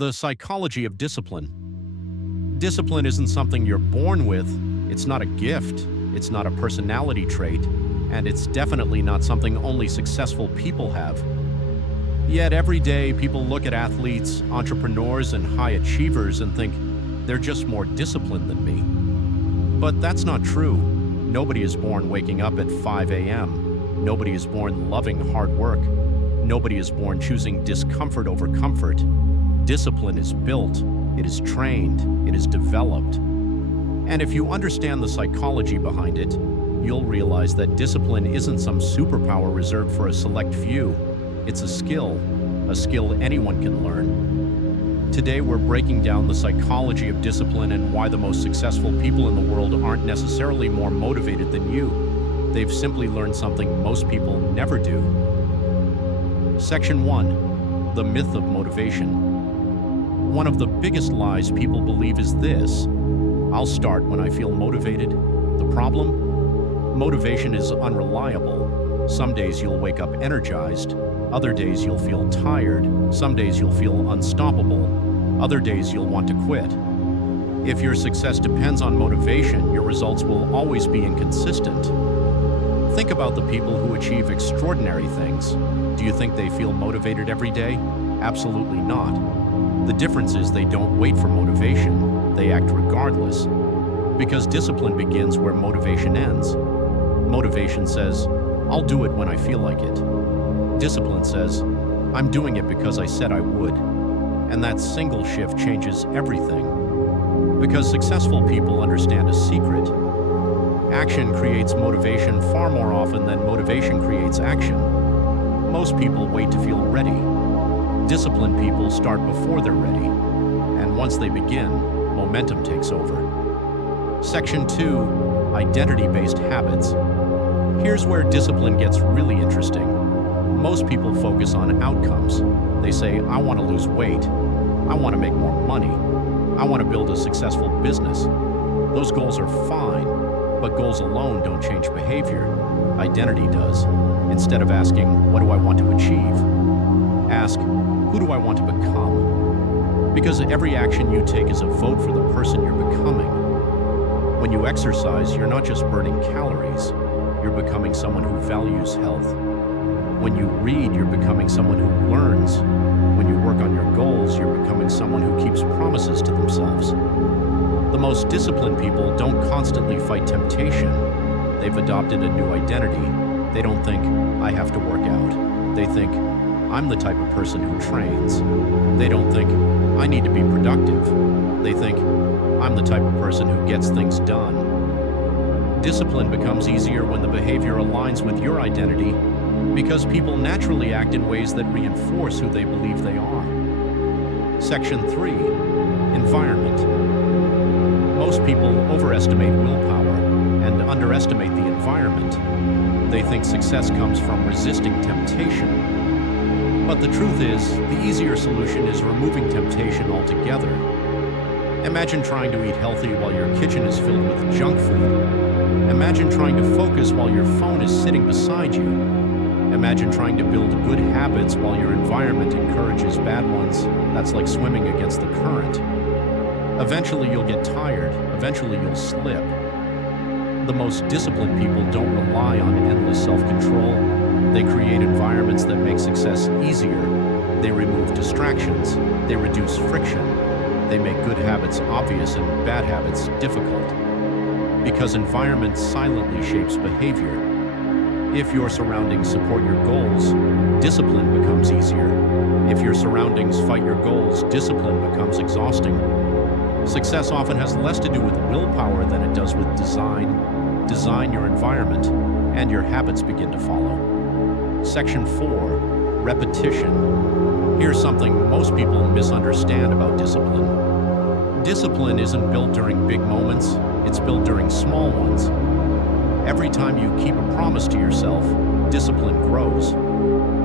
The psychology of discipline. Discipline isn't something you're born with, it's not a gift, it's not a personality trait, and it's definitely not something only successful people have. Yet every day, people look at athletes, entrepreneurs, and high achievers and think they're just more disciplined than me. But that's not true. Nobody is born waking up at 5 a.m. Nobody is born loving hard work. Nobody is born choosing discomfort over comfort. Discipline is built, it is trained, it is developed. And if you understand the psychology behind it, you'll realize that discipline isn't some superpower reserved for a select few. It's a skill anyone can learn. Today we're breaking down the psychology of discipline and why the most successful people in the world aren't necessarily more motivated than you. They've simply learned something most people never do. Section 1. The myth of motivation. One of the biggest lies people believe is this: I'll start when I feel motivated. The problem? Motivation is unreliable. Some days you'll wake up energized. Other days you'll feel tired. Some days you'll feel unstoppable. Other days you'll want to quit. If your success depends on motivation, your results will always be inconsistent. Think about the people who achieve extraordinary things. Do you think they feel motivated every day? Absolutely not. The difference is they don't wait for motivation. They act regardless. Because discipline begins where motivation ends. Motivation says, I'll do it when I feel like it. Discipline says, I'm doing it because I said I would. And that single shift changes everything. Because successful people understand a secret. Action creates motivation far more often than motivation creates action. Most people wait to feel ready. Disciplined people start before they're ready. And once they begin, momentum takes over. Section 2. Identity-based habits. Here's where discipline gets really interesting. Most people focus on outcomes. They say, I want to lose weight. I want to make more money. I want to build a successful business. Those goals are fine, but goals alone don't change behavior. Identity does. Instead of asking, what do I want to achieve? Ask, who do I want to become? Because every action you take is a vote for the person you're becoming. When you exercise, you're not just burning calories. You're becoming someone who values health. When you read, you're becoming someone who learns. When you work on your goals, you're becoming someone who keeps promises to themselves. The most disciplined people don't constantly fight temptation. They've adopted a new identity. They don't think, I have to work out. They think, I'm the type of person who trains. They don't think, I need to be productive. They think, I'm the type of person who gets things done. Discipline becomes easier when the behavior aligns with your identity, because people naturally act in ways that reinforce who they believe they are. Section 3. Environment. Most people overestimate willpower and underestimate the environment. They think success comes from resisting temptation. But the truth is, the easier solution is removing temptation altogether. Imagine trying to eat healthy while your kitchen is filled with junk food. Imagine trying to focus while your phone is sitting beside you. Imagine trying to build good habits while your environment encourages bad ones. That's like swimming against the current. Eventually you'll get tired. Eventually you'll slip. The most disciplined people don't rely on endless self-control. They create environments that make success easier. They remove distractions. They reduce friction. They make good habits obvious and bad habits difficult. Because environment silently shapes behavior. If your surroundings support your goals, discipline becomes easier. If your surroundings fight your goals, discipline becomes exhausting. Success often has less to do with willpower than it does with design. Design your environment, and your habits begin to follow. Section 4. Repetition. Here's something most people misunderstand about discipline. Discipline isn't built during big moments, it's built during small ones. Every time you keep a promise to yourself, discipline grows.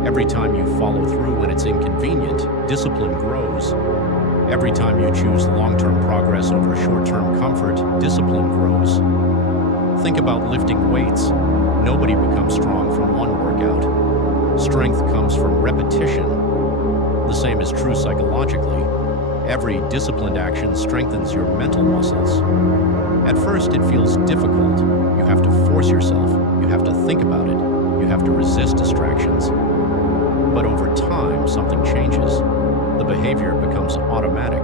Every time you follow through when it's inconvenient, discipline grows. Every time you choose long-term progress over short-term comfort, discipline grows. Think about lifting weights. Nobody becomes strong from one workout. Strength comes from repetition. The same is true psychologically. Every disciplined action strengthens your mental muscles. At first, it feels difficult. You have to force yourself. You have to think about it. You have to resist distractions. But over time, something changes. The behavior becomes automatic.